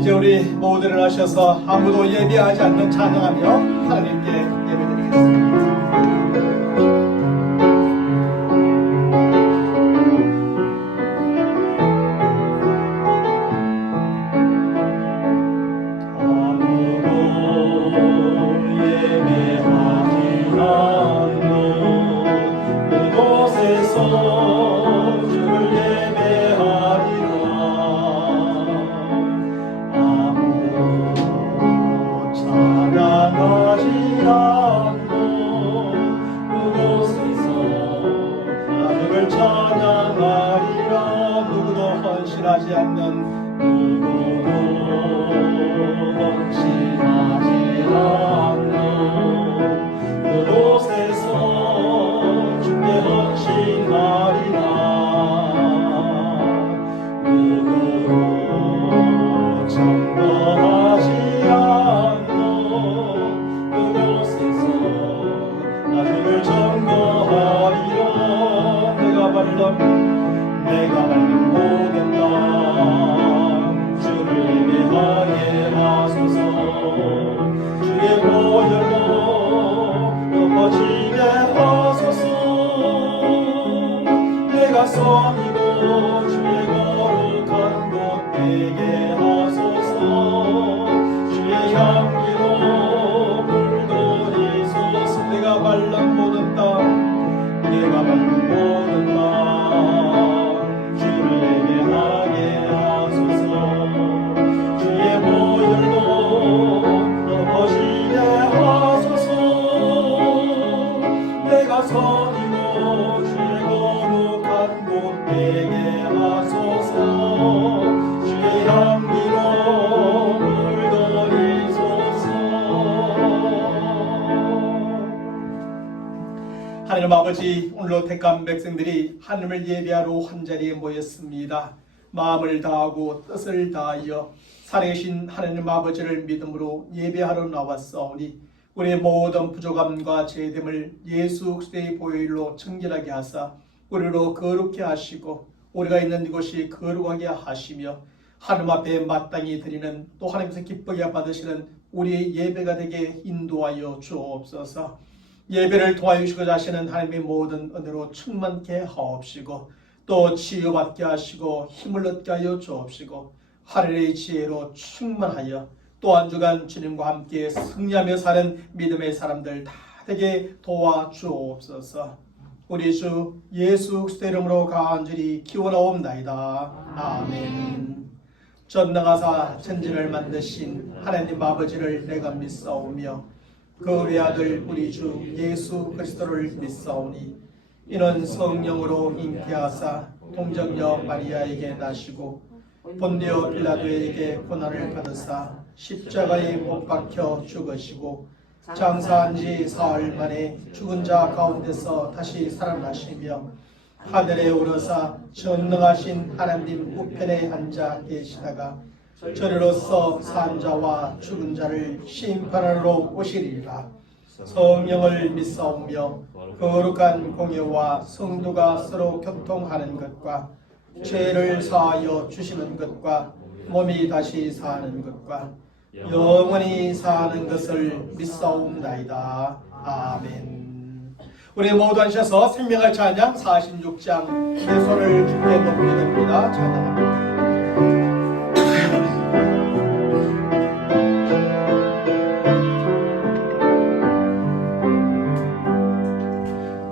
이제 우리 모두를 하셔서 아무도 예배하지 않는 찬양하며 하나님께 예배드리겠습니다. 헌신하지 않는 누구도 헌신하지 않는 그곳에서 주께 헌신하리라. 누구도 점거하지 않는 그곳에서 나 주를 점거하리라. 내가 밟는 모든 땅 주를 예배하게 하소서. 주의 보혈로 덮어지게 하소서. 내가 성이고 주의 거룩한 곳 되게 하소서. 주의 향기로 물들이소서. 내가 밟는 모든 땅 내가 밟는 모든 땅 선이고 주의 거룩한 곳 되게 하소서. 주의 향기로 물들이소서. 하나님 아버지, 오늘로 택한 백성들이 하나님을 예배하러 한자리에 모였습니다. 마음을 다하고 뜻을 다하여 살아계신 하나님 아버지를 믿음으로 예배하러 나왔사오니 우리의 모든 부족함과 죄됨을 예수 그리스도의 보혈로 청결하게 하사 우리로 거룩게 하시고 우리가 있는 이곳이 거룩하게 하시며 하나님 앞에 마땅히 드리는 또 하나님께서 기쁘게 받으시는 우리의 예배가 되게 인도하여 주옵소서. 예배를 도와주시고자 하시는 하나님의 모든 은혜로 충만케 하옵시고 또 치유받게 하시고 힘을 얻게 하여 주옵시고 하늘의 지혜로 충만하여 또 한 주간 주님과 함께 승리하며 사는 믿음의 사람들 다 되게 도와주옵소서. 우리 주 예수 그리스도의 이름으로 간절히 기원하옵나이다. 아멘. 전능하사 천지를 만드신 하나님 아버지를 내가 믿사오며 그 외아들 우리 주 예수 그리스도를 믿사오니 이는 성령으로 잉태하사 동정녀 마리아에게 나시고 본디오 빌라도에게 고난을 받으사 십자가에 못 박혀 죽으시고 장사한 지 사흘 만에 죽은 자 가운데서 다시 살아나시며 하늘에 오르사 전능하신 하나님 우편에 앉아 계시다가 저리로서 산 자와 죽은 자를 심판하러 오시리라. 성령을 믿사오며 거룩한 공예와 성도가 서로 교통하는 것과 죄를 사하여 주시는 것과 몸이 다시 사는 것과 영원히 사는 것을 믿사옵나이다. 아멘. 우리 모두 앉으셔서 생명의 찬양 46장 내 손을 주께 높이 듭니다. 찬양합니다.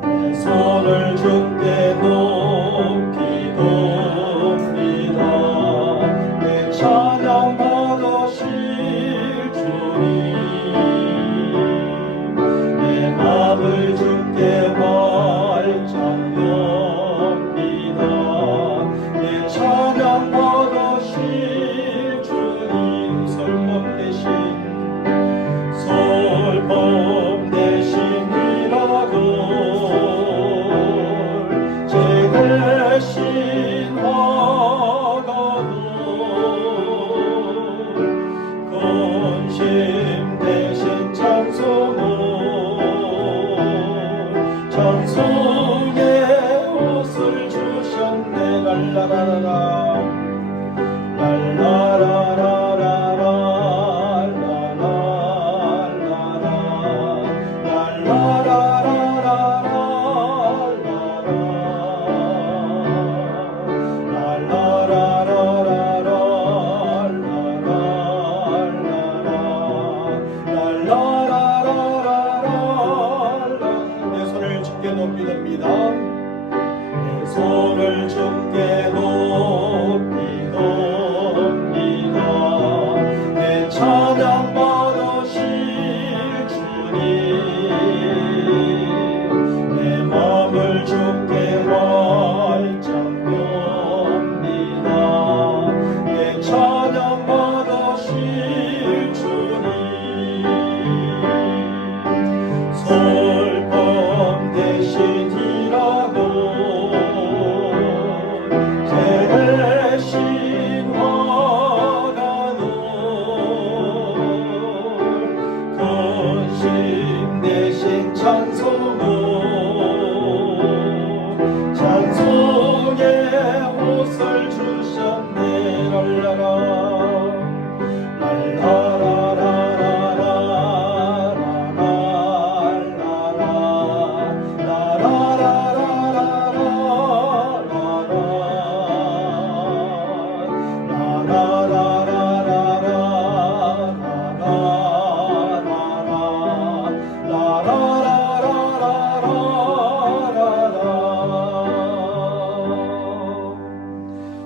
내 손을 주께 높이 듭니다. 내 찬양 받으실 주님, 내 마음을 주께 활짝 엽니다. 내 찬양 받으실 주님, 설법 대신이라도 제 대신 화가도 근심 대신 찬송의 옷을 주셨네. 랄라라라 랄라라라라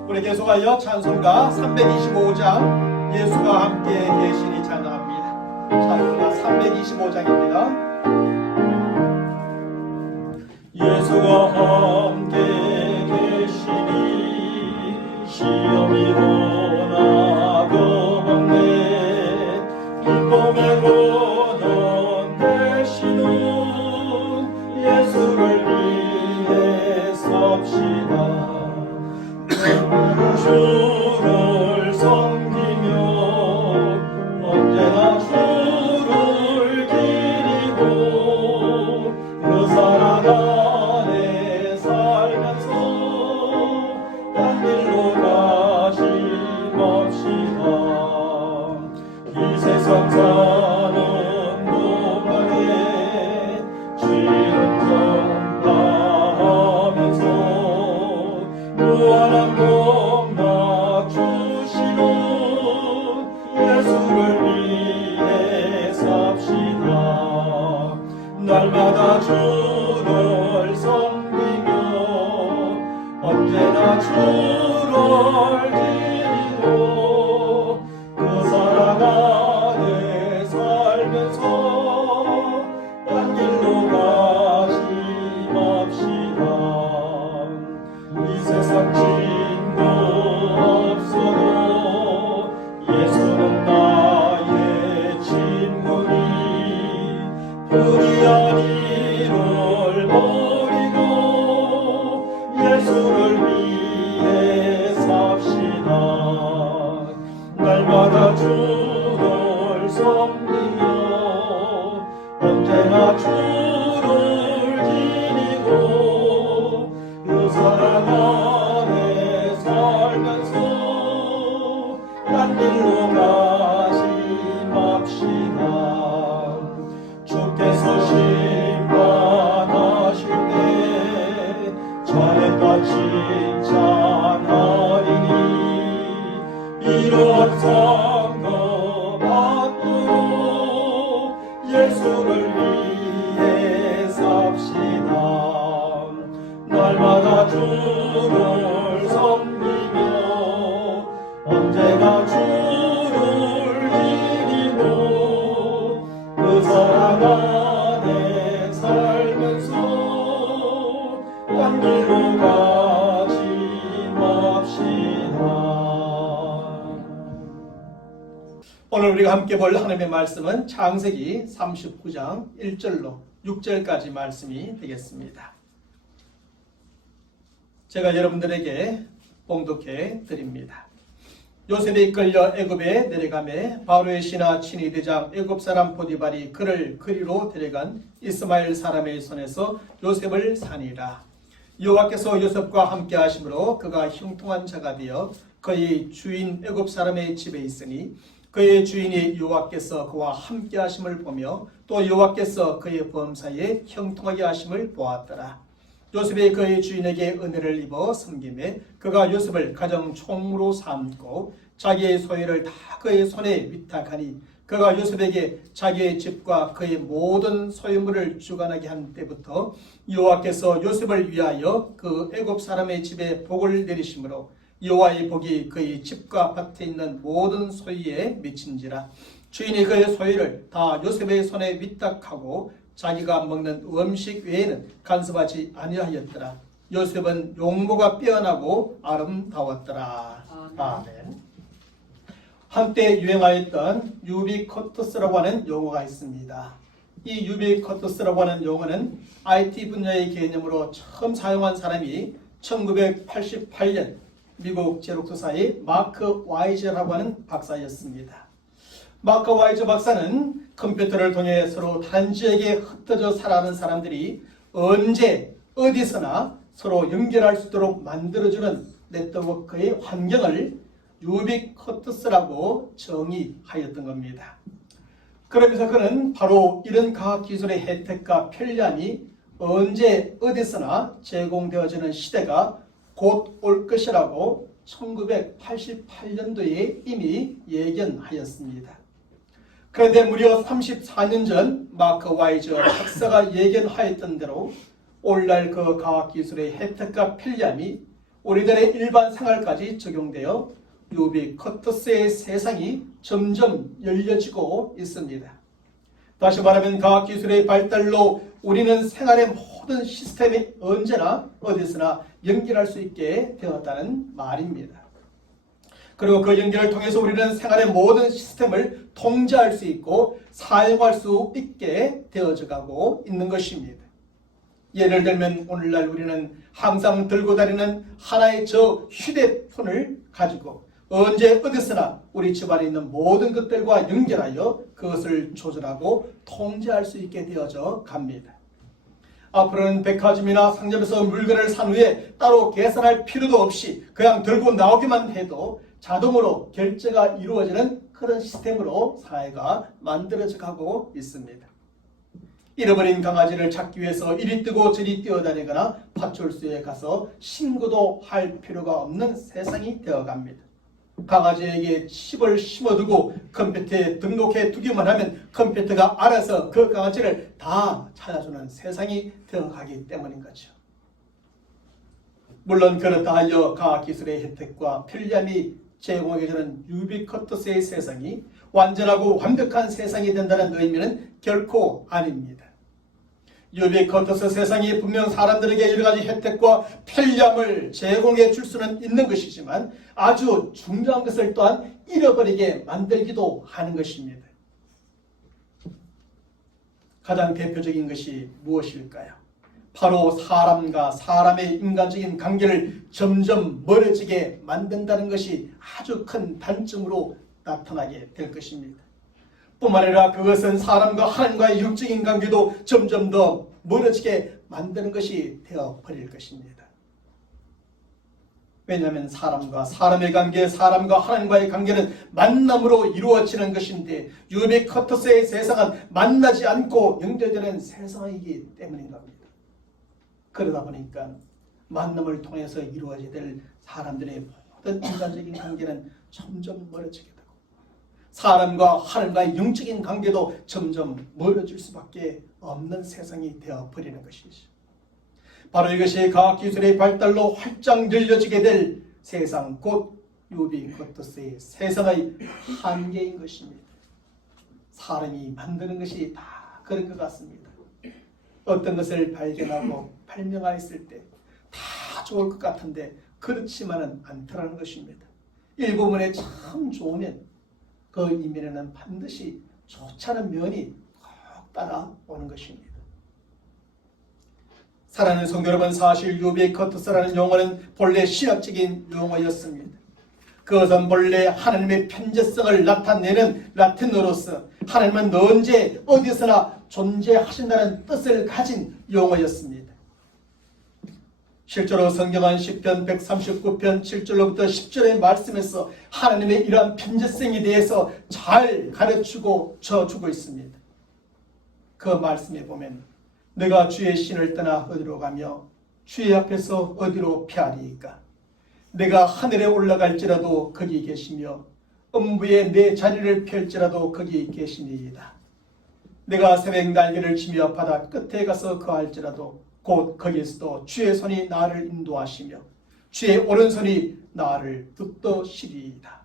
우리 계속하여 찬송가 325장 예수가 함께 계시니 찬양합니다. 찬송가 325장입니다. 예수가 함께 계시니 시험이 오나 겁없네 기쁨의 고난 되시는 예수를 위해 섭시다. 주를 섬기며 언제나 주를 기리고 그 사랑 안에 살면서 딴 길로 가심없시다. 이 세상 사는 동안에 죄는 전파하면서 무한한 복락 주시는 예수를 위해 삽시다. 날마다 주를 섬기며 언제나 주를 기리고 그 사랑 안에 살면서 딴 길로 가심없시다. 이 세상 친구 없어도 예수는 나의 친구니 불의한 일을 버리고 예수를 위해 삽시다. 날마다 주를 섬기며 언제나 주를 기리고 그 사랑 안에 살면서 딴 길로 가심합시다. 주께서 심판하실 때 자네가 칭찬하리니 이러한 상급 받도록 예수를 위해 삽시다. 날마다 주를 섬기며 언제나 주를 기리고 그 사랑 안에 살면서 딴 길로 가심합시다. 오늘 우리가 함께 볼 하나님의 말씀은 창세기 39장 1절로 6절까지 말씀이 되겠습니다. 제가 여러분들에게 봉독해 드립니다. 요셉이 이끌려 애굽에 내려가매 바로의 신하 친위 대장 애굽 사람 보디발이 그를 그리로 데려간 이스마엘 사람의 손에서 요셉을 산이라. 여호와께서 요셉과 함께 하심으로 그가 형통한 자가 되어 그의 주인 애굽 사람의 집에 있으니 그의 주인이 여호와께서 그와 함께 하심을 보며 또 여호와께서 그의 범사에 형통하게 하심을 보았더라. 요셉이 그의 주인에게 은혜를 입어 섬김에 그가 요셉을 가정 총무로 삼고 자기의 소유를 다 그의 손에 위탁하니 그가 요셉에게 자기의 집과 그의 모든 소유물을 주관하게 한 때부터 여호와께서 요셉을 위하여 그 애굽 사람의 집에 복을 내리심으로 여호와의 복이 그의 집과 밭에 있는 모든 소유에 미친지라. 주인이 그의 소유를 다 요셉의 손에 위탁하고 자기가 먹는 음식 외에는 간섭하지 아니하였더라. 요셉은 용모가 뛰어나고 아름다웠더라. 아멘. 한때 유행하였던 유비쿼터스라고 하는 용어가 있습니다. 이 유비쿼터스라고 하는 용어는 IT 분야의 개념으로 처음 사용한 사람이 1988년 미국 제록토사의 마크 와이저라고 하는 박사였습니다. 마크 와이저 박사는 컴퓨터를 통해 서로 다른 지역에 흩어져 살아가는 사람들이 언제 어디서나 서로 연결할 수 있도록 만들어주는 네트워크의 환경을 유비쿼터스라고 정의하였던 겁니다. 그러면서 그는 바로 이런 과학기술의 혜택과 편리함이 언제 어디서나 제공되어지는 시대가 곧 올 것이라고 1988년도에 이미 예견하였습니다. 그런데 무려 34년 전 마크 와이저 박사가 예견하였던 대로 오늘날 그 과학기술의 혜택과 편리함이 우리들의 일반 생활까지 적용되어 유비쿼터스의 세상이 점점 열려지고 있습니다. 다시 말하면 과학기술의 발달로 우리는 생활의 모든 시스템이 언제나 어디서나 연결할 수 있게 되었다는 말입니다. 그리고 그 연결을 통해서 우리는 생활의 모든 시스템을 통제할 수 있고 사용할 수 있게 되어져 가고 있는 것입니다. 예를 들면 오늘날 우리는 항상 들고 다니는 하나의 저 휴대폰을 가지고 언제 어디서나 우리 집안에 있는 모든 것들과 연결하여 그것을 조절하고 통제할 수 있게 되어져 갑니다. 앞으로는 백화점이나 상점에서 물건을 산 후에 따로 계산할 필요도 없이 그냥 들고 나오기만 해도 자동으로 결제가 이루어지는 그런 시스템으로 사회가 만들어져 가고 있습니다. 잃어버린 강아지를 찾기 위해서 이리 뛰고 저리 뛰어다니거나 파출소에 가서 신고도 할 필요가 없는 세상이 되어갑니다. 강아지에게 칩을 심어두고 컴퓨터에 등록해 두기만 하면 컴퓨터가 알아서 그 강아지를 다 찾아주는 세상이 되어가기 때문인 거죠. 물론 그렇다 하여 과학기술의 혜택과 편리함이 제공해주는 유비쿼터스의 세상이 완전하고 완벽한 세상이 된다는 의미는 결코 아닙니다. 유비쿼터스 세상이 분명 사람들에게 여러 가지 혜택과 편리함을 제공해 줄 수는 있는 것이지만 아주 중요한 것을 또한 잃어버리게 만들기도 하는 것입니다. 가장 대표적인 것이 무엇일까요? 바로 사람과 사람의 인간적인 관계를 점점 멀어지게 만든다는 것이 아주 큰 단점으로 나타나게 될 것입니다. 뿐만 아니라 그것은 사람과 하나님과의 육적인 관계도 점점 더 멀어지게 만드는 것이 되어버릴 것입니다. 왜냐하면 사람과 사람의 관계, 사람과 하나님과의 관계는 만남으로 이루어지는 것인데 유비쿼터스의 세상은 만나지 않고 연결되는 세상이기 때문인 겁니다. 그러다 보니까 만남을 통해서 이루어져야 될 사람들의 모든 인간적인 관계는 점점 멀어지게 되고 사람과 하나님과의 영적인 관계도 점점 멀어질 수밖에 없는 세상이 되어버리는 것이죠. 바로 이것이 과학기술의 발달로 활짝 열려지게 될 세상, 곧 유비쿼터스의 세상의 한계인 것입니다. 사람이 만드는 것이 다 그런 것 같습니다. 어떤 것을 발견하고 발명하였을 때 다 좋을 것 같은데 그렇지만은 않더라는 것입니다. 일부분에 참 좋으면 그 이면에는 반드시 좋지 않은 면이 꼭 따라오는 것입니다. 사랑하는 성도 여러분, 사실 유비쿼터스라는 용어는 본래 신학적인 용어였습니다. 그것은 본래 하나님의 편재성을 나타내는 라틴어로서 하나님은 언제 어디서나 존재하신다는 뜻을 가진 용어였습니다. 실제로 성경은 시편 139편 7절로부터 10절의 말씀에서 하나님의 이러한 편재성에 대해서 잘 가르치고 저주고 있습니다. 그 말씀에 보면 내가 주의 신을 떠나 어디로 가며 주의 앞에서 어디로 피하리이까? 내가 하늘에 올라갈지라도 거기 계시며 음부에 내 자리를 펼지라도 거기 계시니이다. 내가 새벽 날개를 치며 바다 끝에 가서 거할지라도 곧 거기에서도 주의 손이 나를 인도하시며 주의 오른손이 나를 붙드시리이다.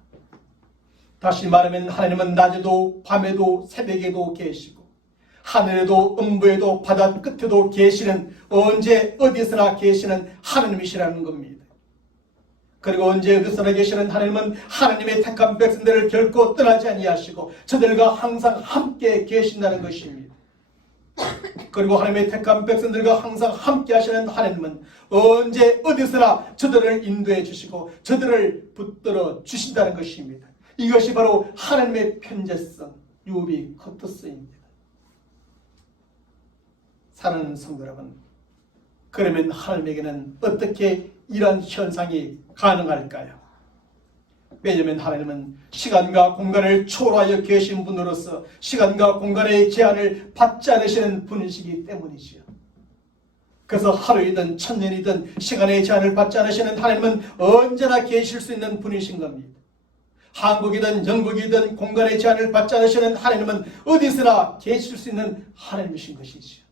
다시 말하면 하나님은 낮에도 밤에도 새벽에도 계시고 하늘에도 음부에도 바다 끝에도 계시는 언제 어디서나 계시는 하나님이시라는 겁니다. 그리고 언제 어디서나 계시는 하나님은 하나님의 택한 백성들을 결코 떠나지 아니하시고 저들과 항상 함께 계신다는 것입니다. 그리고 하나님의 택한 백성들과 항상 함께 하시는 하나님은 언제 어디서나 저들을 인도해 주시고 저들을 붙들어 주신다는 것입니다. 이것이 바로 하나님의 편재성, 유비쿼터스입니다. 사랑하는 성도 여러분, 그러면 하나님에게는 어떻게 이런 현상이 가능할까요? 왜냐하면 하나님은 시간과 공간을 초월하여 계신 분으로서 시간과 공간의 제한을 받지 않으시는 분이시기 때문이지요. 그래서 하루이든 천년이든 시간의 제한을 받지 않으시는 하나님은 언제나 계실 수 있는 분이신 겁니다. 한국이든 영국이든 공간의 제한을 받지 않으시는 하나님은 어디서나 계실 수 있는 하나님이신 것이지요.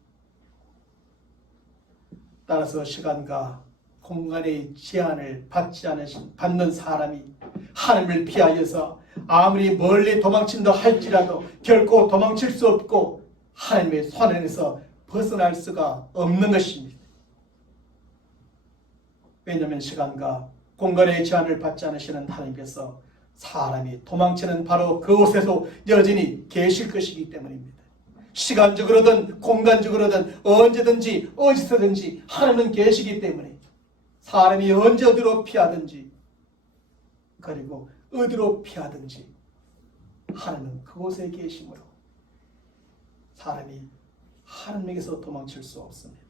따라서 시간과 공간의 제한을 받는 사람이 하나님을 피하여서 아무리 멀리 도망친다 할지라도 결코 도망칠 수 없고 하나님의 손안에서 벗어날 수가 없는 것입니다. 왜냐하면 시간과 공간의 제한을 받지 않으시는 하나님께서 사람이 도망치는 바로 그곳에서 여전히 계실 것이기 때문입니다. 시간적으로든 공간적으로든 언제든지 어디서든지 하나님은 계시기 때문에 사람이 언제 어디로 피하든지 그리고 어디로 피하든지 하나님은 그곳에 계심으로 사람이 하나님에게서 도망칠 수 없습니다.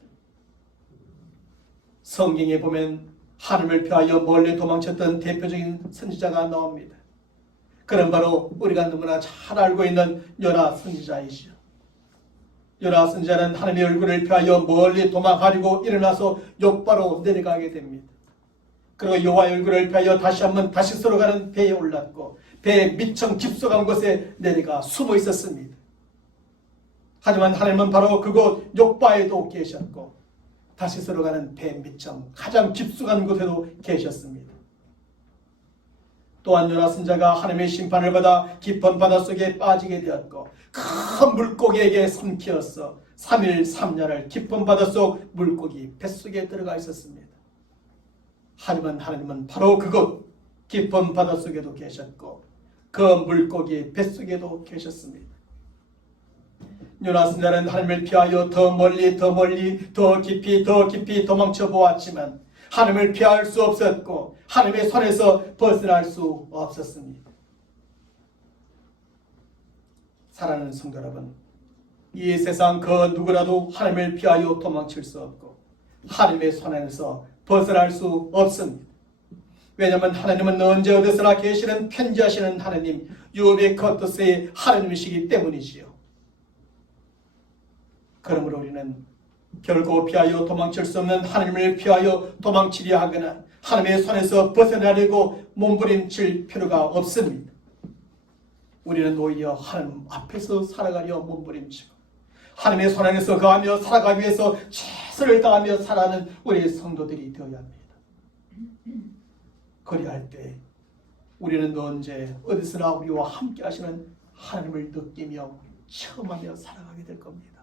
성경에 보면 하나님을 피하여 멀리 도망쳤던 대표적인 선지자가 나옵니다. 그는 바로 우리가 너무나 잘 알고 있는 요나 선지자이시죠. 요나 선지자는 하나님의 얼굴을 피하여 멀리 도망가려고 일어나서 욥바로 내려가게 됩니다. 그리고 여호와의 얼굴을 피하여 다시 한번 다시스로 가는 배에 올랐고 배에 미청 깊숙한 곳에 내려가 숨어 있었습니다. 하지만 하나님은 바로 그곳 욥바에도 계셨고 다시스로 가는 배 밑점 가장 깊숙한 곳에도 계셨습니다. 또한 요나 선지자가 하나님의 심판을 받아 깊은 바닷속에 빠지게 되었고 큰 물고기에게 삼키어서 3일 3야를 깊은 바닷속 물고기 뱃속에 들어가 있었습니다. 하지만 하나님은 바로 그곳 깊은 바닷속에도 계셨고 그 물고기 뱃속에도 계셨습니다. 요나 선지자는 하나님을 피하여 더 멀리 더 깊이 도망쳐 보았지만 하나님을 피할 수 없었고 하나님의 손에서 벗어날 수 없었습니다. 사랑하는 성도 여러분, 이 세상 그 누구라도 하나님을 피하여 도망칠 수 없고 하나님의 손에서 벗어날 수 없습니다. 왜냐하면 하나님은 언제 어디서나 계시는 편지하시는 하나님 유비쿼터스의 하나님이시기 때문이지요. 그러므로 우리는 결코 피하여 도망칠 수 없는 하나님을 피하여 도망치려 하거나 하나님의 손에서 벗어나려고 몸부림칠 필요가 없습니다. 우리는 오히려 하나님 앞에서 살아가려 몸부림치고 하나님의 손 안에서 거하며 살아가기 위해서 최선을 다하며 살아가는 우리 성도들이 되어야 합니다. 그리할 때 우리는 언제 어디서나 우리와 함께 하시는 하나님을 느끼며 체험하며 살아가게 될 겁니다.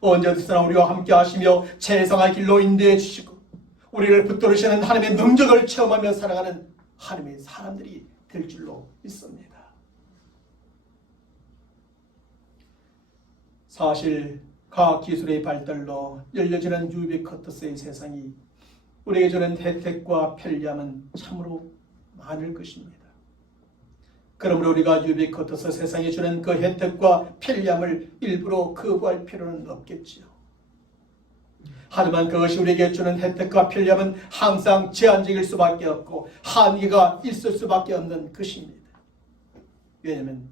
언제 어디서나 우리와 함께 하시며 최상의 길로 인도해 주시고 우리를 붙들으시는 하나님의 능력을 체험하며 살아가는 하나님의 사람들이 될 줄로 믿습니다. 사실 과학기술의 발달로 열려지는 유비쿼터스의 세상이 우리에게 주는 혜택과 편리함은 참으로 많을 것입니다. 그러므로 우리가 유비쿼터스 세상에 주는 그 혜택과 편리함을 일부러 거부할 필요는 없겠지요. 하지만 그것이 우리에게 주는 혜택과 편리함은 항상 제한적일 수밖에 없고 한계가 있을 수밖에 없는 것입니다. 왜냐하면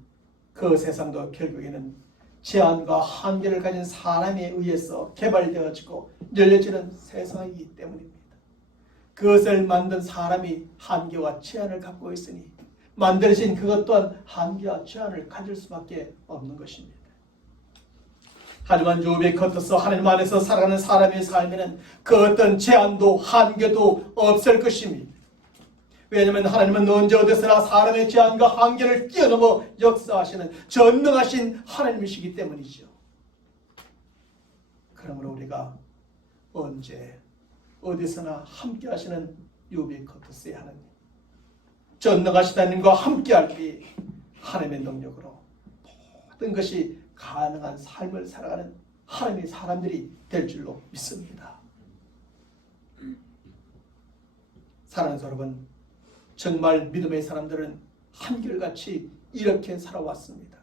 그 세상도 결국에는 제한과 한계를 가진 사람에 의해서 개발되어지고 열려지는 세상이기 때문입니다. 그것을 만든 사람이 한계와 제한을 갖고 있으니 만들어진 그것 또한 한계와 제한을 가질 수밖에 없는 것입니다. 하지만 유비쿼터스 하나님 안에서 살아가는 사람의 삶에는 그 어떤 제한도 한계도 없을 것입니다. 왜냐하면 하나님은 언제 어디서나 사람의 제한과 한계를 뛰어넘어 역사하시는 전능하신 하나님이시기 때문이죠. 그러므로 우리가 언제 어디서나 함께 하시는 유비쿼터스의 하나님, 전능하신 하나님과 함께할 때 하나님의 능력으로 모든 것이 가능한 삶을 살아가는 하나님의 사람들이 될 줄로 믿습니다. 사랑하는 여러분, 정말 믿음의 사람들은 한결같이 이렇게 살아왔습니다.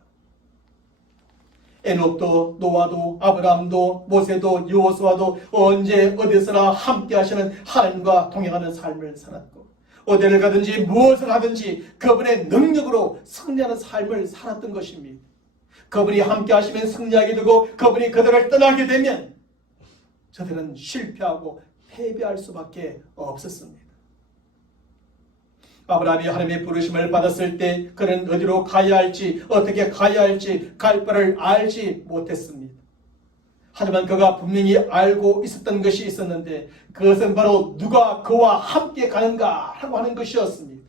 에녹도 노아도 아브라함도 모세도 여호수아도 언제 어디서나 함께 하시는 하나님과 동행하는 삶을 살았고 어디를 가든지 무엇을 하든지 그분의 능력으로 승리하는 삶을 살았던 것입니다. 그분이 함께 하시면 승리하게 되고 그분이 그들을 떠나게 되면 저들은 실패하고 패배할 수밖에 없었습니다. 아브라함이 하나님의 부르심을 받았을 때 그는 어디로 가야 할지 어떻게 가야 할지 갈 바를 알지 못했습니다. 하지만 그가 분명히 알고 있었던 것이 있었는데 그것은 바로 누가 그와 함께 가는가 하고 하는 것이었습니다.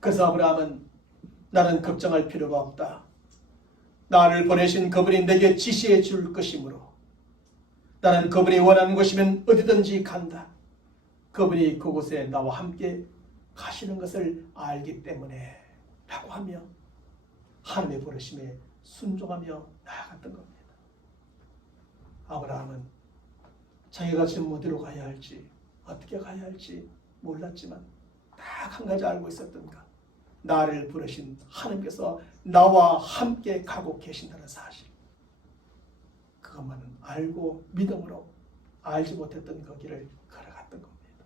그래서 아브라함은 나는 걱정할 필요가 없다. 나를 보내신 그분이 내게 지시해 줄 것이므로 나는 그분이 원하는 곳이면 어디든지 간다. 그분이 그곳에 나와 함께 가시는 것을 알기 때문에 라고 하며 하나님의 부르심에 순종하며 나아갔던 겁니다. 아브라함은 자기가 지금 어디로 가야 할지 어떻게 가야 할지 몰랐지만 딱 한 가지 알고 있었던가. 나를 부르신 하나님께서 나와 함께 가고 계신다는 사실. 그것만은 알고 믿음으로 알지 못했던 그 길을 걸어갔던 겁니다.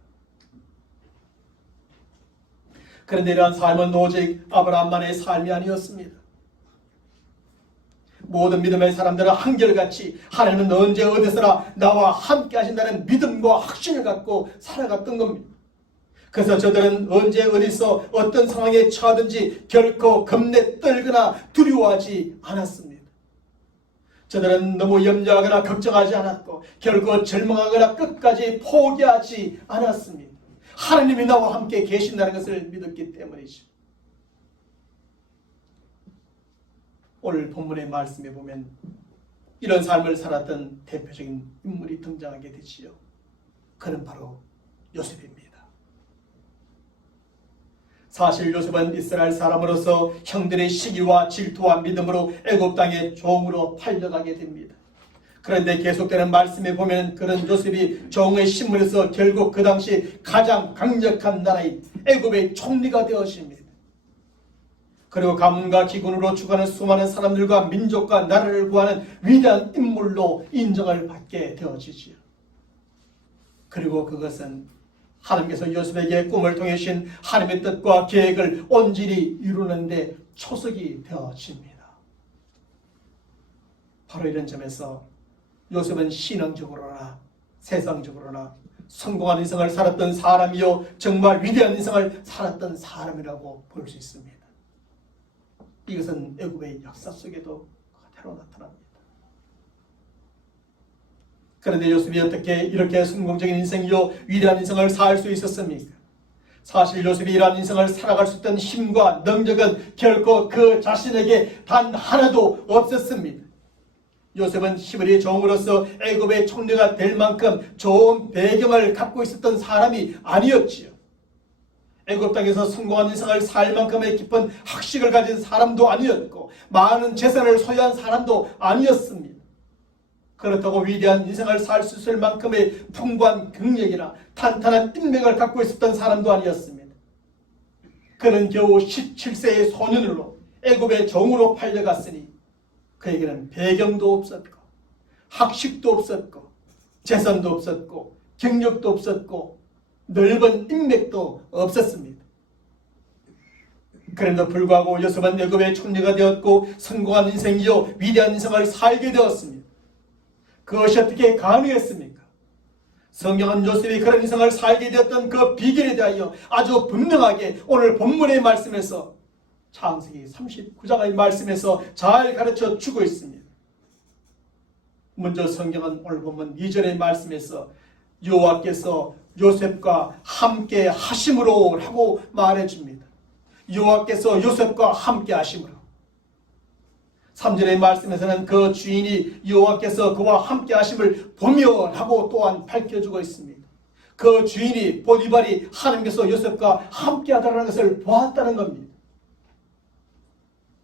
그런데 이러한 삶은 오직 아브라함만의 삶이 아니었습니다. 모든 믿음의 사람들은 한결같이 하나님은 언제 어디서나 나와 함께 하신다는 믿음과 확신을 갖고 살아갔던 겁니다. 그래서 저들은 언제 어디서 어떤 상황에 처하든지 결코 겁내 떨거나 두려워하지 않았습니다. 저들은 너무 염려하거나 걱정하지 않았고 결코 절망하거나 끝까지 포기하지 않았습니다. 하나님이 나와 함께 계신다는 것을 믿었기 때문이죠. 오늘 본문의 말씀에 보면 이런 삶을 살았던 대표적인 인물이 등장하게 되지요. 그는 바로 요셉입니다. 사실 요셉은 이스라엘 사람으로서 형들의 시기와 질투와 믿음으로 애굽 땅의 종으로 팔려가게 됩니다. 그런데 계속되는 말씀에 보면 그런 요셉이 종의 신분에서 결국 그 당시 가장 강력한 나라인 애굽의 총리가 되었습니다. 그리고 가문과 기근으로 죽어가는 수많은 사람들과 민족과 나라를 구하는 위대한 인물로 인정을 받게 되어지지요. 그리고 그것은 하나님께서 요셉에게 꿈을 통해 주신 하나님의 뜻과 계획을 온전히 이루는 데 초석이 되어집니다. 바로 이런 점에서 요셉은 신앙적으로나 세상적으로나 성공한 인생을 살았던 사람이요 정말 위대한 인생을 살았던 사람이라고 볼 수 있습니다. 이것은 애굽의 역사 속에도 그대로 나타납니다. 그런데 요셉이 어떻게 이렇게 성공적인 인생이요 위대한 인생을 살 수 있었습니까? 사실 요셉이 이러한 인생을 살아갈 수 있던 힘과 능력은 결코 그 자신에게 단 하나도 없었습니다. 요셉은 히브리의 종으로서 애굽의 총리가 될 만큼 좋은 배경을 갖고 있었던 사람이 아니었지요. 애굽 땅에서 성공한 인생을 살 만큼의 깊은 학식을 가진 사람도 아니었고 많은 재산을 소유한 사람도 아니었습니다. 그렇다고 위대한 인생을 살 수 있을 만큼의 풍부한 경력이나 탄탄한 인맥을 갖고 있었던 사람도 아니었습니다. 그는 겨우 17세의 소년으로 애굽의 종으로 팔려갔으니 그에게는 배경도 없었고 학식도 없었고 재산도 없었고 경력도 없었고 넓은 인맥도 없었습니다. 그럼에도 불구하고 요셉은 애굽의 총리가 되었고 성공한 인생이요 위대한 인생을 살게 되었습니다. 그것이 어떻게 가능했습니까? 성경은 요셉이 그런 인생을 살게 되었던 그 비결에 대하여 아주 분명하게 오늘 본문의 말씀에서 창세기 39장의 말씀에서 잘 가르쳐 주고 있습니다. 먼저 성경은 오늘 본문 2절의 말씀에서 여호와께서 요셉과 함께 하심으로 라고 말해줍니다. 여호와께서 요셉과 함께 하심으로. 3절의 말씀에서는 그 주인이 여호와께서 그와 함께 하심을 보며 라고 또한 밝혀주고 있습니다. 그 주인이 보디발이 하나님께서 요셉과 함께 하다는 것을 보았다는 겁니다.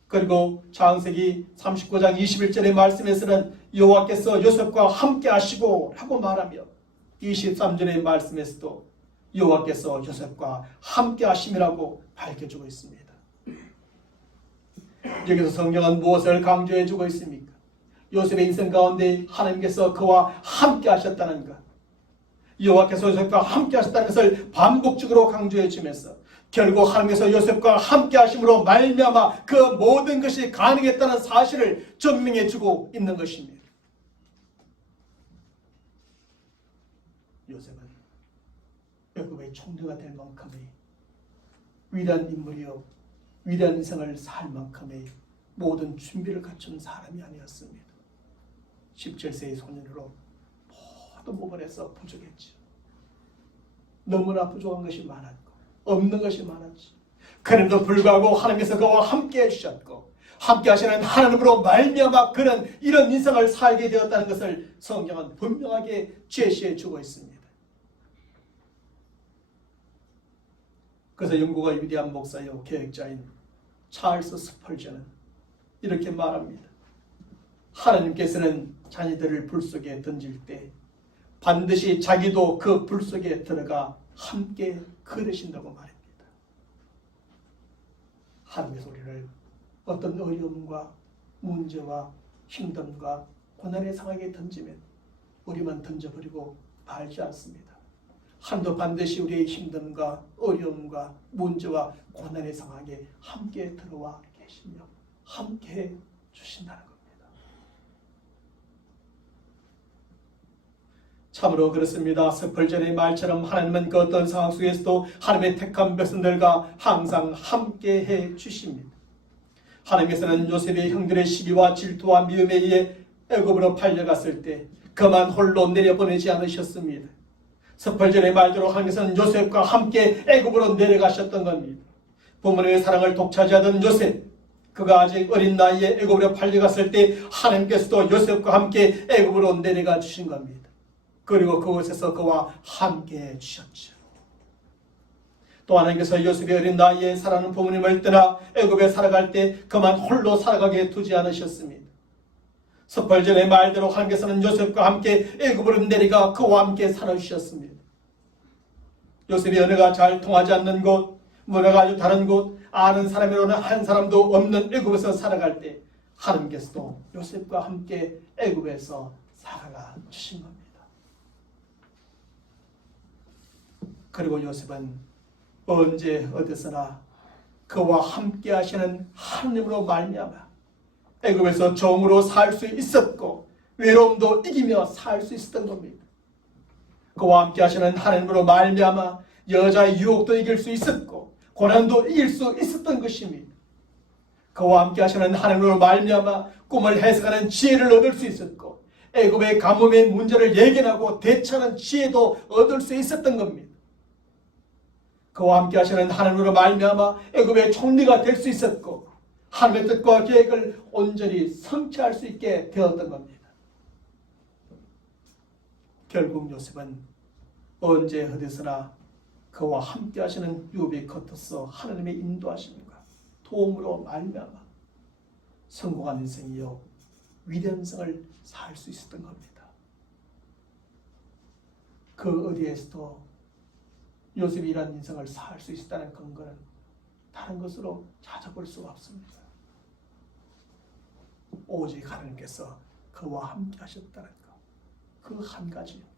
그리고 창세기 39장 21절의 말씀에서는 여호와께서 요셉과 함께 하시고 라고 말하며 23절의 말씀에서도 여호와께서 요셉과 함께 하심이라고 밝혀주고 있습니다. 여기서 성경은 무엇을 강조해주고 있습니까? 요셉의 인생 가운데 하나님께서 그와 함께 하셨다는 것, 여호와께서 요셉과 함께 하셨다는 것을 반복적으로 강조해주면서 결국 하나님께서 요셉과 함께 하심으로 말미암아 그 모든 것이 가능했다는 사실을 증명해주고 있는 것입니다. 요셉은 애굽의 총리가 될 만큼의 위대한 인물이요 위대한 인생을 살 만큼의 모든 준비를 갖춘 사람이 아니었습니다. 17세의 소년으로 모든 부분에서 부족했죠. 너무나 부족한 것이 많았고 없는 것이 많았지. 그럼에도 불구하고 하나님께서 그와 함께 해주셨고 함께 하시는 하나님으로 말미암아 그는 이런 인생을 살게 되었다는 것을 성경은 분명하게 제시해 주고 있습니다. 그래서 영국의 위대한 목사요 계획자인 찰스 스펄전은 이렇게 말합니다. 하나님께서는 자녀들을 불 속에 던질 때 반드시 자기도 그 불 속에 들어가 함께 그러신다고 말합니다. 하나님께서 우리를 어떤 어려움과 문제와 힘듦과 고난의 상황에 던지면 우리만 던져버리고 말지 않습니다. 하나님도 반드시 우리의 힘듦과 어려움과 문제와 고난의 상황에 함께 들어와 계시며 함께 주신다는 겁니다. 참으로 그렇습니다. 스펄전의 말처럼 하나님은 그 어떤 상황 속에서도 하나님의 택한 백성들과 항상 함께 해 주십니다. 하나님께서는 요셉의 형들의 시기와 질투와 미움에 의해 애굽으로 팔려갔을 때 그만 홀로 내려보내지 않으셨습니다. 스펄전의 말대로 하나님께서는 요셉과 함께 애굽으로 내려가셨던 겁니다. 부모님의 사랑을 독차지하던 요셉, 그가 아직 어린 나이에 애굽으로 팔려갔을 때 하나님께서도 요셉과 함께 애굽으로 내려가 주신 겁니다. 그리고 그곳에서 그와 함께 해주셨죠. 또 하나님께서 요셉이 어린 나이에 사랑하는 부모님을 떠나 애굽에 살아갈 때 그만 홀로 살아가게 두지 않으셨습니다. 스펄전의 말대로 하나님께서는 요셉과 함께 애굽으로 내려가 그와 함께 살아주셨습니다. 요셉이 언어가 잘 통하지 않는 곳, 문화가 아주 다른 곳, 아는 사람이로는 한 사람도 없는 애굽에서 살아갈 때 하나님께서도 요셉과 함께 애굽에서 살아가 주신 겁니다. 그리고 요셉은 언제 어디서나 그와 함께 하시는 하나님으로 말미암아 애굽에서 종으로 살 수 있었고 외로움도 이기며 살 수 있었던 겁니다. 그와 함께 하시는 하나님으로 말미암아 여자의 유혹도 이길 수 있었고 고난도 이길 수 있었던 것입니다. 그와 함께 하시는 하나님으로 말미암아 꿈을 해석하는 지혜를 얻을 수 있었고 애굽의 가뭄의 문제를 예견하고 대처하는 지혜도 얻을 수 있었던 겁니다. 그와 함께 하시는 하나님으로 말미암아 애굽의 총리가 될 수 있었고 하나님의 뜻과 계획을 온전히 성취할 수 있게 되었던 겁니다. 결국 요셉은 언제 어디서나 그와 함께 하시는 유비커터스 하나님의 인도하심과 도움으로 말미암아 성공한 인생이요 위대한 인생을 살 수 있었던 겁니다. 그 어디에서도 요셉이 이런 인생을 살 수 있었다는 근거는 다른 것으로 찾아볼 수가 없습니다. 오직 하나님께서 그와 함께 하셨다는 것, 그 한 가지입니다.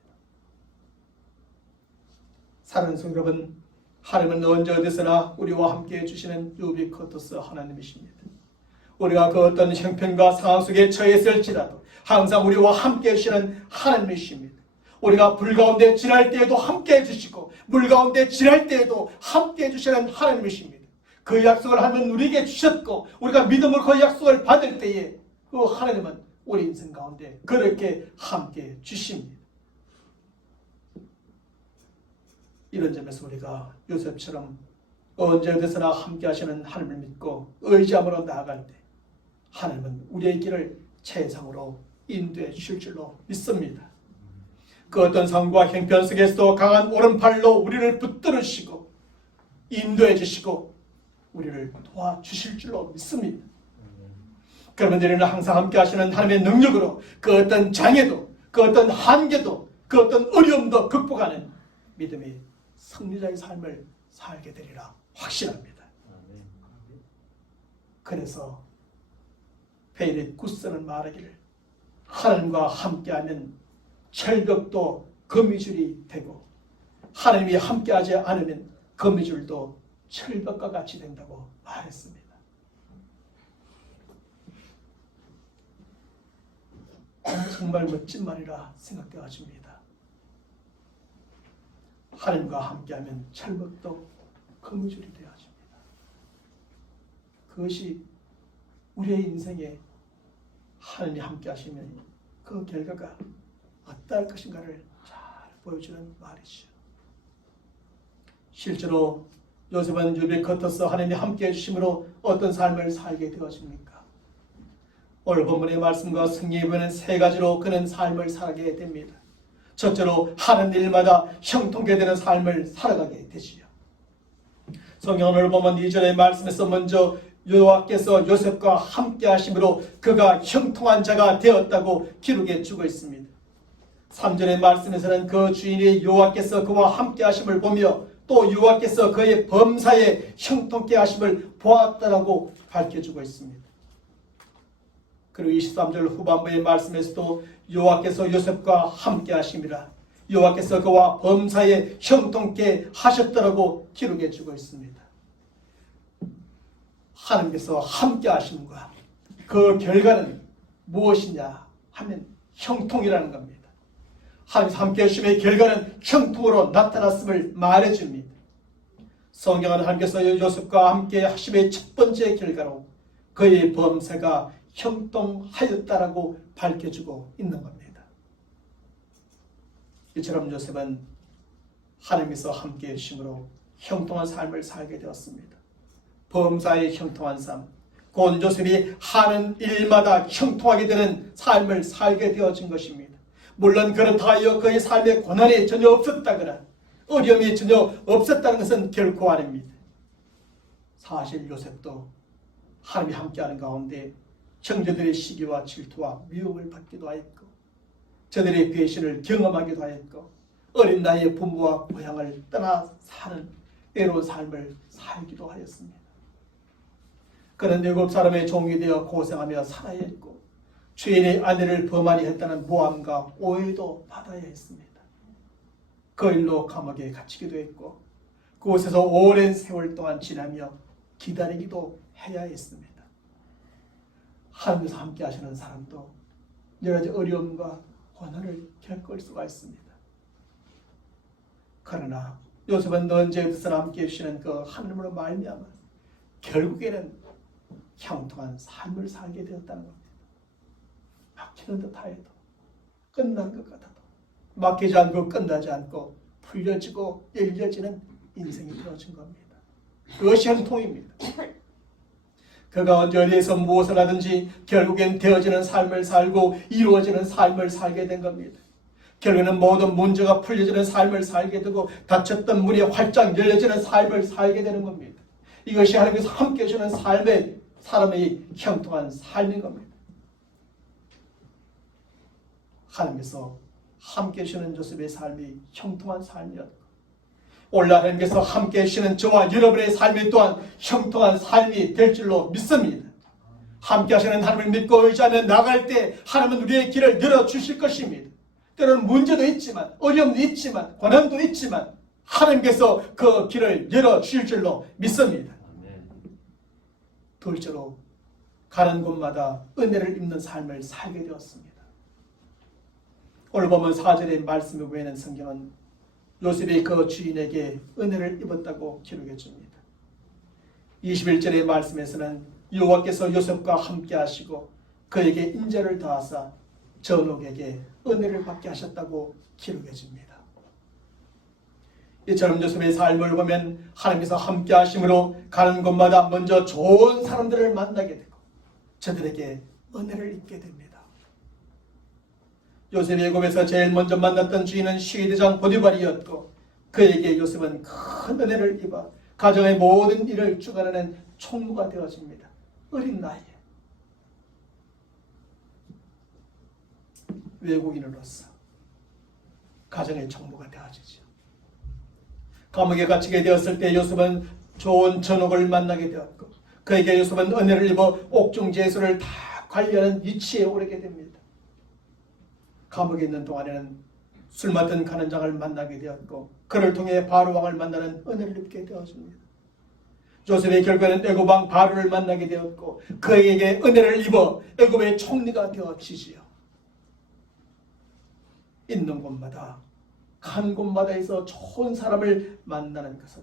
사랑하는 성도 여러분, 하나님은 언제 어디서나 우리와 함께 해주시는 유비쿼터스 하나님이십니다. 우리가 그 어떤 형편과 상황 속에 처했을지라도 항상 우리와 함께 해주시는 하나님이십니다. 우리가 불 가운데 지날 때에도 함께 해주시고 물 가운데 지날 때에도 함께 해주시는 하나님이십니다. 그 약속을 하나님은 우리에게 주셨고 우리가 믿음으로 그 약속을 받을 때에 그 하나님은 우리 인생 가운데 그렇게 함께 주십니다. 이런 점에서 우리가 요셉처럼 언제 어디서나 함께 하시는 하나님을 믿고 의지함으로 나아갈 때 하나님은 우리의 길을 최상으로 인도해 주실 줄로 믿습니다. 그 어떤 상황과 형편 속에서도 강한 오른팔로 우리를 붙들으시고 인도해 주시고 우리를 도와주실 줄로 믿습니다. 그러면 우리는 항상 함께 하시는 하나님의 능력으로 그 어떤 장애도 그 어떤 한계도 그 어떤 어려움도 극복하는 믿음의 승리자의 삶을 살게 되리라 확신합니다. 그래서 페이렛 구스는 말하기를 하나님과 함께하면 철벽도 거미줄이 되고 하나님이 함께하지 않으면 거미줄도 철벽과 같이 된다고 말했습니다. 정말 멋진 말이라 생각되어집니다. 하나님과 함께하면 철벽도 거미줄이 되어집니다. 그것이 우리의 인생에 하나님이 함께하시면 그 결과가 어떠할 것인가를 잘 보여주는 말이죠. 실제로 요셉은 유비 겉어서 하나님이 함께해 주심으로 어떤 삶을 살게 되어집니까? 오늘 본문의 말씀과 승리에 보이는 세 가지로 그는 삶을 살게 됩니다. 첫째로 하는 일마다 형통케 되는 삶을 살아가게 되지요. 성경을 보면 2절의 말씀에서 먼저 여호와께서 요셉과 함께 하심으로 그가 형통한 자가 되었다고 기록해 주고 있습니다. 3절의 말씀에서는 그 주인이 여호와께서 그와 함께 하심을 보며 또 여호와께서 그의 범사에 형통케 하심을 보았다라고 밝혀주고 있습니다. 그리고 23절 후반부의 말씀에서도 여호와께서 요셉과 함께 하심이라 여호와께서 그와 범사에 형통케 하셨다라고 기록해 주고 있습니다. 하나님께서 함께 하심과 그 결과는 무엇이냐 하면 형통이라는 겁니다. 하나님께서 함께 하심의 결과는 형통으로 나타났음을 말해줍니다. 성경은 하나님께서 요셉과 함께 하심의 첫 번째 결과로 그의 범사가 형통하였다라고 밝혀주고 있는 겁니다. 이처럼 요셉은 하나님께서 함께 하심으로 형통한 삶을 살게 되었습니다. 범사의 형통한 삶, 곧 요셉이 하는 일마다 형통하게 되는 삶을 살게 되어진 것입니다. 물론 그렇다 하여 그의 삶에 고난이 전혀 없었다거나 어려움이 전혀 없었다는 것은 결코 아닙니다. 사실 요셉도 하나님이 함께하는 가운데 형제들의 시기와 질투와 미움을 받기도 하였고 저들의 배신을 경험하기도 하였고 어린 나이에 부모와 고향을 떠나 사는 외로운 삶을 살기도 하였습니다. 그는 일곱 사람의 종이 되어 고생하며 살아야 했고 주인의 아내를 범하리 했다는 모함과 오해도 받아야 했습니다. 그 일로 감옥에 갇히기도 했고 그곳에서 오랜 세월 동안 지나며 기다리기도 해야 했습니다. 하나님께서 함께 하시는 사람도 여러 가지 어려움과 고난을 겪을 수가 있습니다. 그러나 요셉은 언제 어디서나 함께 해주시는 그 하나님으로 말미암아 결국에는 형통한 삶을 살게 되었다는 겁니다. 막히는 듯 하여도 끝난 것 같아도 막히지 않고 끝나지 않고 풀려지고 열려지는 인생이 되어진 겁니다. 그것이 형통입니다. 그가 언제 어디에서 무엇을 하든지 결국엔 되어지는 삶을 살고 이루어지는 삶을 살게 된 겁니다. 결국에는 모든 문제가 풀려지는 삶을 살게 되고 닫혔던 문이 활짝 열려지는 삶을 살게 되는 겁니다. 이것이 하나님께서 함께 해주는 삶의 사람의 형통한 삶인 겁니다. 하나님께서 함께 해주시는 요셉의 삶이 형통한 삶이었고 오늘 하나님께서 함께 해주시는 저와 여러분의 삶이 또한 형통한 삶이 될 줄로 믿습니다. 함께 하시는 하나님을 믿고 의지하며 나갈 때 하나님은 우리의 길을 열어주실 것입니다. 때로는 문제도 있지만 어려움도 있지만 고난도 있지만 하나님께서 그 길을 열어주실 줄로 믿습니다. 둘째로 가는 곳마다 은혜를 입는 삶을 살게 되었습니다. 오늘 보면 4절의 말씀에 보이는 성경은 요셉이 그 주인에게 은혜를 입었다고 기록해 줍니다. 21절의 말씀에서는 여호와께서 요셉과 함께 하시고 그에게 인자를 더하사 전옥에게 은혜를 받게 하셨다고 기록해 줍니다. 이처럼 요셉의 삶을 보면 하나님께서 함께 하심으로 가는 곳마다 먼저 좋은 사람들을 만나게 되고 저들에게 은혜를 입게 됩니다. 요셉이 애굽에서 제일 먼저 만났던 주인은 시위대장 보디발이었고 그에게 요셉은 큰 은혜를 입어 가정의 모든 일을 주관하는 총무가 되어집니다. 어린 나이에 외국인으로서 가정의 총무가 되어지죠. 감옥에 갇히게 되었을 때 요셉은 좋은 전옥을 만나게 되었고 그에게 요셉은 은혜를 입어 옥중제수를 다 관리하는 위치에 오르게 됩니다. 감옥에 있는 동안에는 술 맡은 간원장을 만나게 되었고 그를 통해 바로 왕을 만나는 은혜를 입게 되었습니다. 요셉의 결과는 애굽 왕 바로를 만나게 되었고 그에게 은혜를 입어 애굽의 총리가 되어지지요. 있는 곳마다 간 곳마다에서 좋은 사람을 만나는 것은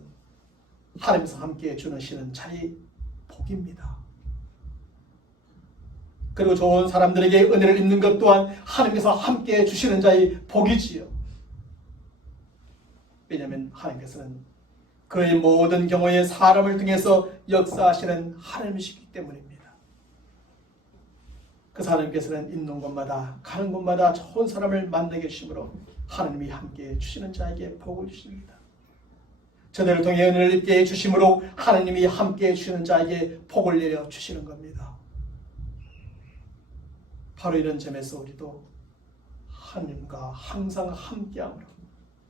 하나님께서 함께 주시는 자리 복입니다. 그리고 좋은 사람들에게 은혜를 입는 것 또한 하나님께서 함께 주시는 자의 복이지요. 왜냐하면 하나님께서는 그의 모든 경우에 사람을 통해서 역사하시는 하나님이시기 때문입니다. 그 하나님께서는 있는 곳마다 가는 곳마다 좋은 사람을 만나게 하심으로 하나님이 함께 주시는 자에게 복을 주십니다. 저들을 통해 은혜를 입게 해주심으로 하나님이 함께 해주시는 자에게 복을 내려 주시는 겁니다. 바로 이런 점에서 우리도 하나님과 항상 함께함으로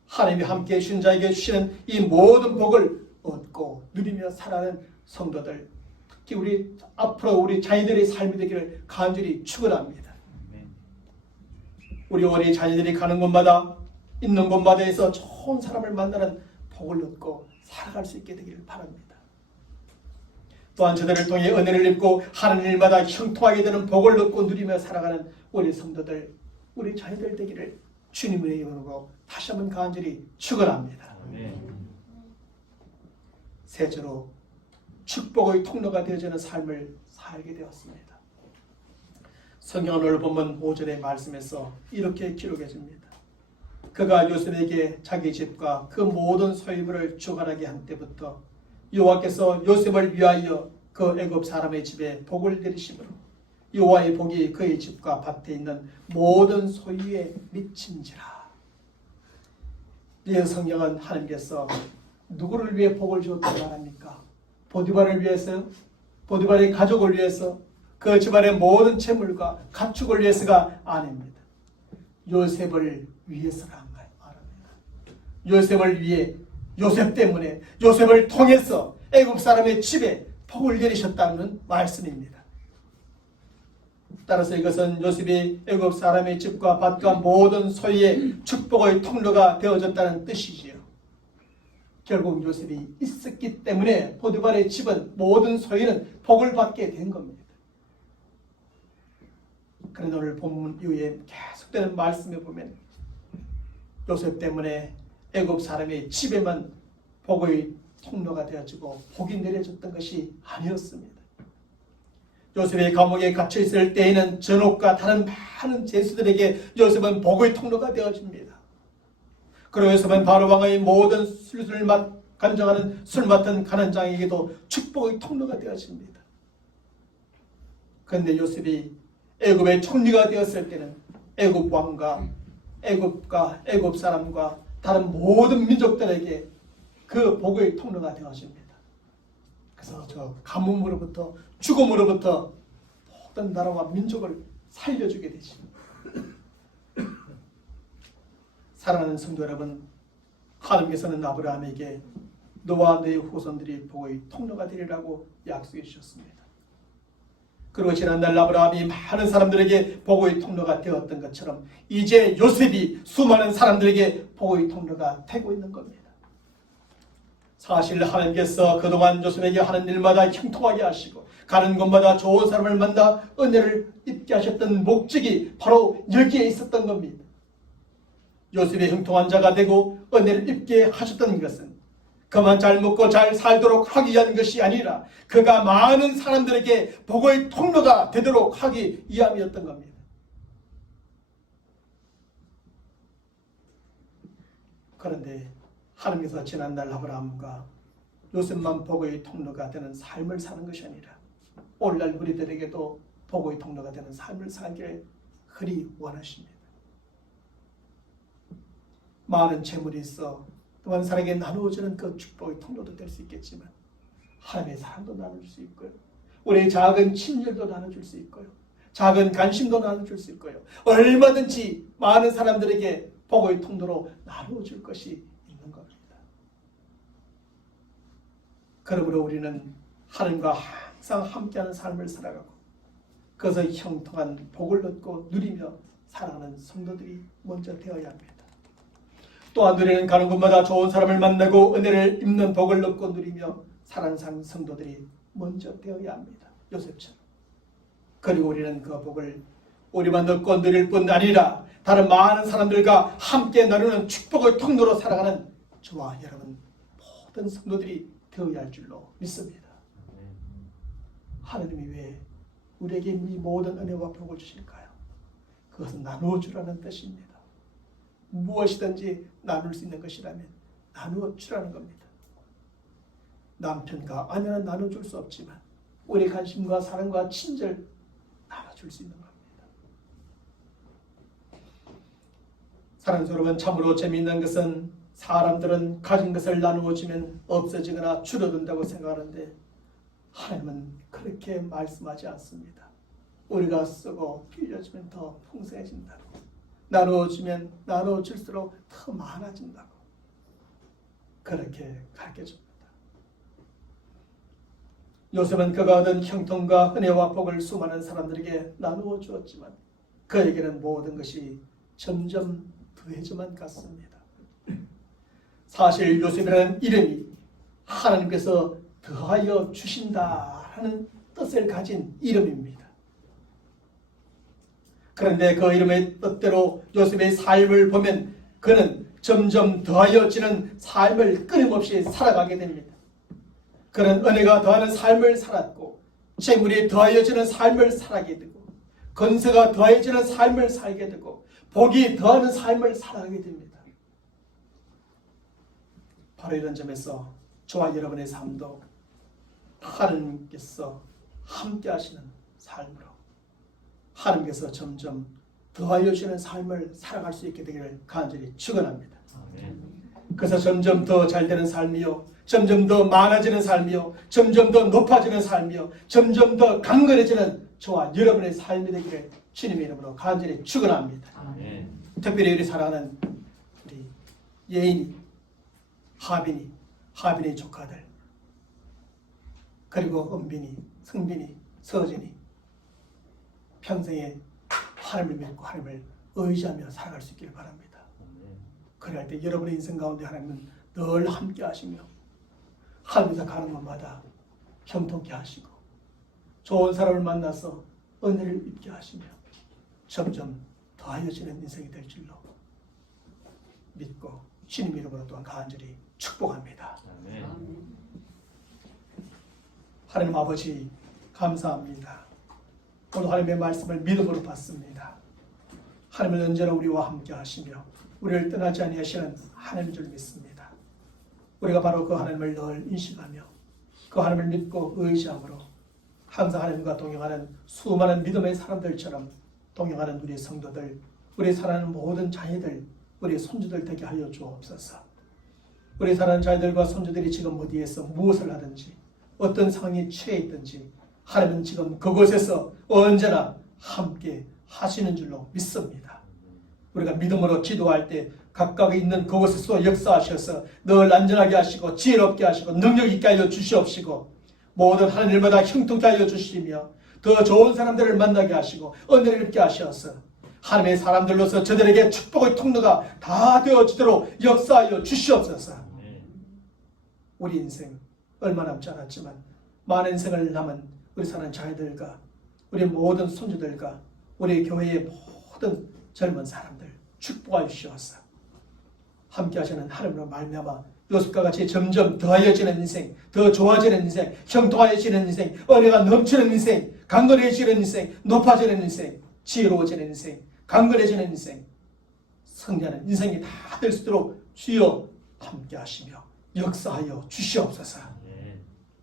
하나님이 함께 해주시는 자에게 주시는 이 모든 복을 얻고 누리며 살아가는 성도들, 특히 우리 앞으로 우리 자녀들의 삶이 되기를 간절히 축원합니다. 우리 자녀들이 가는 곳마다 있는 곳마다에서 좋은 사람을 만나는 복을 얻고 살아갈 수 있게 되기를 바랍니다. 또한 저들을 통해 은혜를 입고 하는 일마다 형통하게 되는 복을 얻고 누리며 살아가는 우리 성도들, 우리 자녀들 되기를 주님의 이름으로 다시 한번 간절히 축원합니다. 셋째로 축복의 통로가 되어지는 삶을 살게 되었습니다. 성경 오늘 본문 5절의 말씀에서 이렇게 기록해 줍니다. 그가 요셉에게 자기 집과 그 모든 소유물을 주관하게 한 때부터 여호와께서 요셉을 위하여 그 애굽 사람의 집에 복을 내리심으로 여호와의 복이 그의 집과 밭에 있는 모든 소유에 미친지라. 이 성경은 하나님께서 누구를 위해 복을 주었다고 말합니까? 보디발을 위해서, 보디발의 가족을 위해서, 그 집안의 모든 재물과 가축을 위해서가 아닙니다. 요셉을 위해서가 말합니다. 요셉을 위해, 요셉 때문에, 요셉을 통해서 애굽 사람의 집에 복을 내리셨다는 말씀입니다. 따라서 이것은 요셉이 애굽 사람의 집과 밭과 모든 소유의 축복의 통로가 되어졌다는 뜻이지요. 결국 요셉이 있었기 때문에 보디발의 집은 모든 소유는 복을 받게 된 겁니다. 그런데 오늘 본문 이후에 계속되는 말씀에 보면 요셉 때문에 애굽 사람의 집에만 복의 통로가 되어지고 복이 내려졌던 것이 아니었습니다. 요셉의 감옥에 갇혀 있을 때에는 전옥과 다른 많은 죄수들에게 요셉은 복의 통로가 되어집니다. 그리고 요셉은 바로 왕의 모든 술을 간정하는 술 맡은 간원장에게도 축복의 통로가 되어집니다. 그런데 요셉이 애굽의 총리가 되었을 때는 애굽 왕과 애굽 사람과 다른 모든 민족들에게 그 복의 통로가 되어집니다. 그래서 저 가뭄으로부터 죽음으로부터 모든 나라와 민족을 살려주게 되죠. 사랑하는 성도 여러분, 하나님께서는 아브라함에게 너와 너의 후손들이 복의 통로가 되리라고 약속해 주셨습니다. 그리고 지난날 아브라함이 많은 사람들에게 복의 통로가 되었던 것처럼 이제 요셉이 수많은 사람들에게 복의 통로가 되고 있는 겁니다. 사실 하나님께서 그동안 요셉에게 하는 일마다 형통하게 하시고 가는 곳마다 좋은 사람을 만나 은혜를 입게 하셨던 목적이 바로 여기에 있었던 겁니다. 요셉이 형통한 자가 되고 은혜를 입게 하셨던 것은 그만 잘 먹고 잘 살도록 하기 위한 것이 아니라 그가 많은 사람들에게 복의 통로가 되도록 하기 위함이었던 겁니다. 그런데 하나님께서 지난날 아브라함과 요셉만 복의 통로가 되는 삶을 사는 것이 아니라 오늘날 우리들에게도 복의 통로가 되는 삶을 살기를 그리 원하십니다. 많은 재물이 있어 또한 사람에게 나누어주는 그 축복의 통로도 될 수 있겠지만 하나님의 사랑도 나눠줄 수 있고요. 우리의 작은 친절도 나눠줄 수 있고요. 작은 관심도 나눠줄 수 있고요. 얼마든지 많은 사람들에게 복의 통로로 나누어줄 것이 있는 겁니다. 그러므로 우리는 하나님과 항상 함께하는 삶을 살아가고 그것을 형통한 복을 얻고 누리며 살아가는 성도들이 먼저 되어야 합니다. 또한 우리는 가는 곳마다 좋은 사람을 만나고 은혜를 입는 복을 얻고 누리며 살아가는 성도들이 먼저 되어야 합니다. 요셉처럼. 그리고 우리는 그 복을 우리만 얻고 누릴 뿐 아니라 다른 많은 사람들과 함께 나누는 축복의 통로로 살아가는 저와 여러분 모든 성도들이 되어야 할 줄로 믿습니다. 하나님이 왜 우리에게 이 모든 은혜와 복을 주실까요? 그것은 나누어 주라는 뜻입니다. 무엇이든지 나눌 수 있는 것이라면 나누어 주라는 겁니다. 남편과 아내는 나눠줄 수 없지만 우리 관심과 사랑과 친절 나눠줄 수 있는 겁니다. 사랑하는 여러분, 참으로 재미있는 것은 사람들은 가진 것을 나누어 주면 없어지거나 줄어든다고 생각하는데 하나님은 그렇게 말씀하지 않습니다. 우리가 쓰고 빌려주면 더 풍성해진다고, 나누어주면 나누어줄수록 더 많아진다고 그렇게 가르쳐줍니다. 요셉은 그가 얻은 형통과 은혜와 복을 수많은 사람들에게 나누어 주었지만 그에게는 모든 것이 점점 더해져만 갔습니다. 사실 요셉이라는 이름이 하나님께서 더하여 주신다라는 뜻을 가진 이름입니다. 그런데 그 이름의 뜻대로 요셉의 삶을 보면 그는 점점 더하여지는 삶을 끊임없이 살아가게 됩니다. 그는 은혜가 더하는 삶을 살았고 재물이 더하여지는 삶을 살아가게 되고 건세가 더해지는 삶을 살게 되고 복이 더하는 삶을 살아가게 됩니다. 바로 이런 점에서 저와 여러분의 삶도 하나님께서 함께 하시는 삶으로 하나님께서 점점 더하여 주시는 삶을 살아갈 수 있게 되기를 간절히 축원합니다. 그래서 점점 더 잘되는 삶이요, 점점 더 많아지는 삶이요, 점점 더 높아지는 삶이요, 점점 더 강건해지는 저와 여러분의 삶이 되기를 주님의 이름으로 간절히 축원합니다. 특별히 우리 사랑하는 우리 예인이, 하빈이 조카들, 그리고 은빈이, 승빈이, 서진이 평생에 하나님을 믿고 하나님을 의지하며 살아갈 수 있기를 바랍니다. 그럴 때 여러분의 인생 가운데 하나님은 늘 함께 하시며 하늘에서 가는 곳마다 형통케 하시고 좋은 사람을 만나서 은혜를 입게 하시며 점점 더하여지는 인생이 될 줄로 믿고 주님 이름으로 또한 간절히 축복합니다. 하나님 아버지 감사합니다. 오늘 하나님의 말씀을 믿음으로 받습니다. 하나님은 언제나 우리와 함께 하시며 우리를 떠나지 아니하시는 하나님인 줄 믿습니다. 우리가 바로 그 하나님을 늘 인식하며 그 하나님을 믿고 의지함으로 항상 하나님과 동행하는 수많은 믿음의 사람들처럼 동행하는 우리 성도들, 우리 사랑하는 모든 자녀들, 우리 손주들 되게 하여 주옵소서. 우리 사랑하는 자녀들과 손주들이 지금 어디에서 무엇을 하든지 어떤 상황에 처해 있든지 하나님은 지금 그곳에서 언제나 함께 하시는 줄로 믿습니다. 우리가 믿음으로 기도할 때 각각 있는 그곳에서 역사하셔서 늘 안전하게 하시고 지혜롭게 하시고 능력 있게 하여 주시옵시고 모든 하는 일마다 형통케 하여 주시며 더 좋은 사람들을 만나게 하시고 은혜를 입게 하셔서 하나님의 사람들로서 저들에게 축복의 통로가 다 되어지도록 역사하여 주시옵소서. 우리 인생 얼마 남지 않았지만 많은 인생을 남은 우리 사는 자녀들과 우리 모든 손주들과 우리 교회의 모든 젊은 사람들 축복하여 주시옵소서. 함께 하시는 하나님으로 말미암아 요셉과 같이 점점 더하여지는 인생, 더 좋아지는 인생, 형통하여지는 인생, 은혜가 넘치는 인생, 강건해지는 인생, 높아지는 인생, 지혜로워지는 인생, 강건해지는 인생, 승리하는 인생이 다 될 수 있도록 주여 함께 하시며 역사하여 주시옵소서.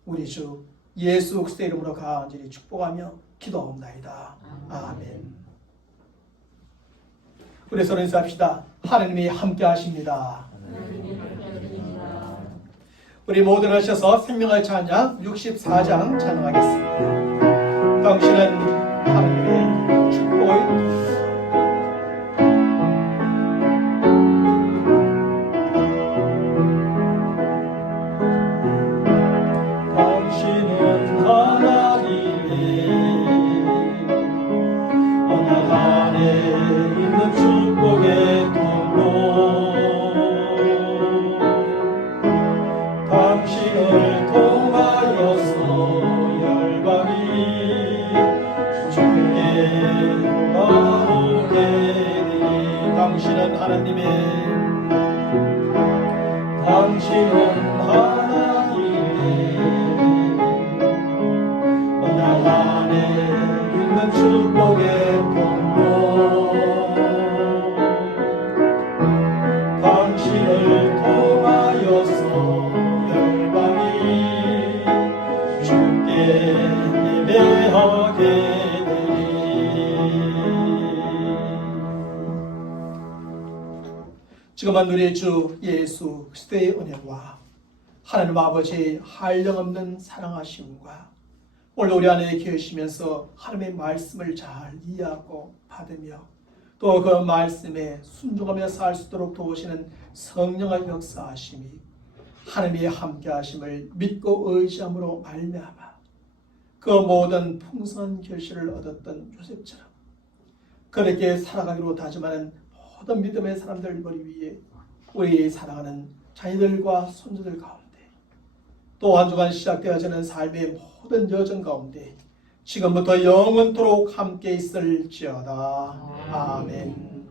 우리 주 예수 그리스도의 이름으로 간절히 축복하며 기도하옵나이다. 아멘. 우리 서로 인사합시다. 하나님이 함께 하십니다. 우리 모두 하셔서 생명의 찬양 64장 찬양하겠습니다. 당신은 하나님의 축복의 당신은 하나님의 언약 안에 지금은 우리 주 예수 그리스도의 은혜와 하나님 아버지의 한량없는 사랑하심과 오늘 우리 안에 계시면서 하나님의 말씀을 잘 이해하고 받으며 또 그 말씀에 순종하며 살 수 있도록 도우시는 성령의 역사하심이 하나님의 함께하심을 믿고 의지함으로 말미암아 그 모든 풍성한 결실을 얻었던 요셉처럼 그렇게 살아가기로 다짐하는 모든 믿음의 사람들 머리 위에 우리 사랑하는 자녀들과 손주들 가운데 또 한 주간 시작되어지는 삶의 모든 여정 가운데 지금부터 영원토록 함께 있을지어다. 아멘.